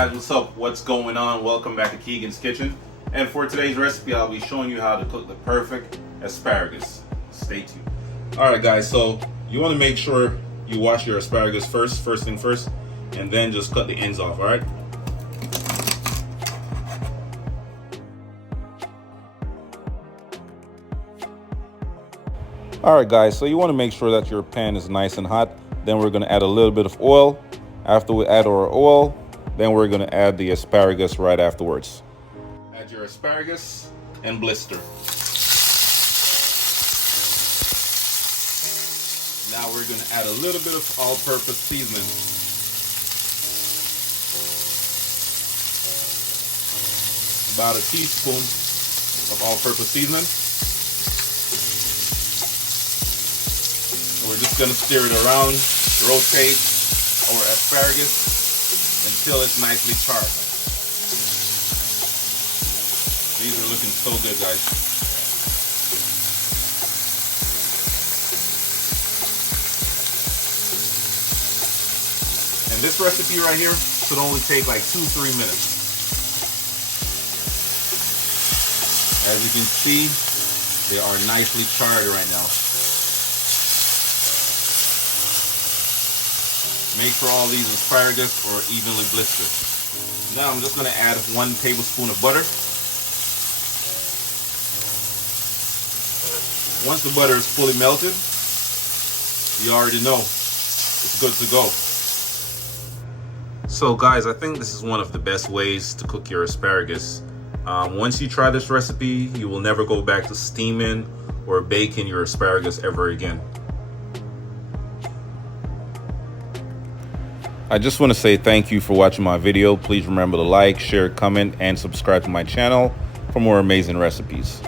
guys, what's up? What's going on? Welcome back to Keegan's Kitchen. And for today's recipe, I'll be showing you how to cook the perfect asparagus. Stay tuned. Alright guys, so you want to make sure you wash your asparagus first thing first, and then just cut the ends off, alright? Alright guys, so you want to make sure that your pan is nice and hot. Then we're going to add a little bit of oil. After we add our oil, then we're going to add the asparagus right afterwards. Add your asparagus and blister. Now we're going to add a little bit of all-purpose seasoning. About a teaspoon of all-purpose seasoning. And we're just going to stir it around, rotate our asparagus until it's nicely charred. These are looking so good, guys. And this recipe right here should only take like 2-3 minutes. As you can see, they are nicely charred right now. Make sure all these asparagus are evenly blistered. Now I'm just going to add 1 tablespoon of butter. Once the butter is fully melted, you already know it's good to go. So guys, I think this is one of the best ways to cook your asparagus. Once you try this recipe, you will never go back to steaming or baking your asparagus ever again. I just want to say thank you for watching my video. Please remember to like, share, comment, and subscribe to my channel for more amazing recipes.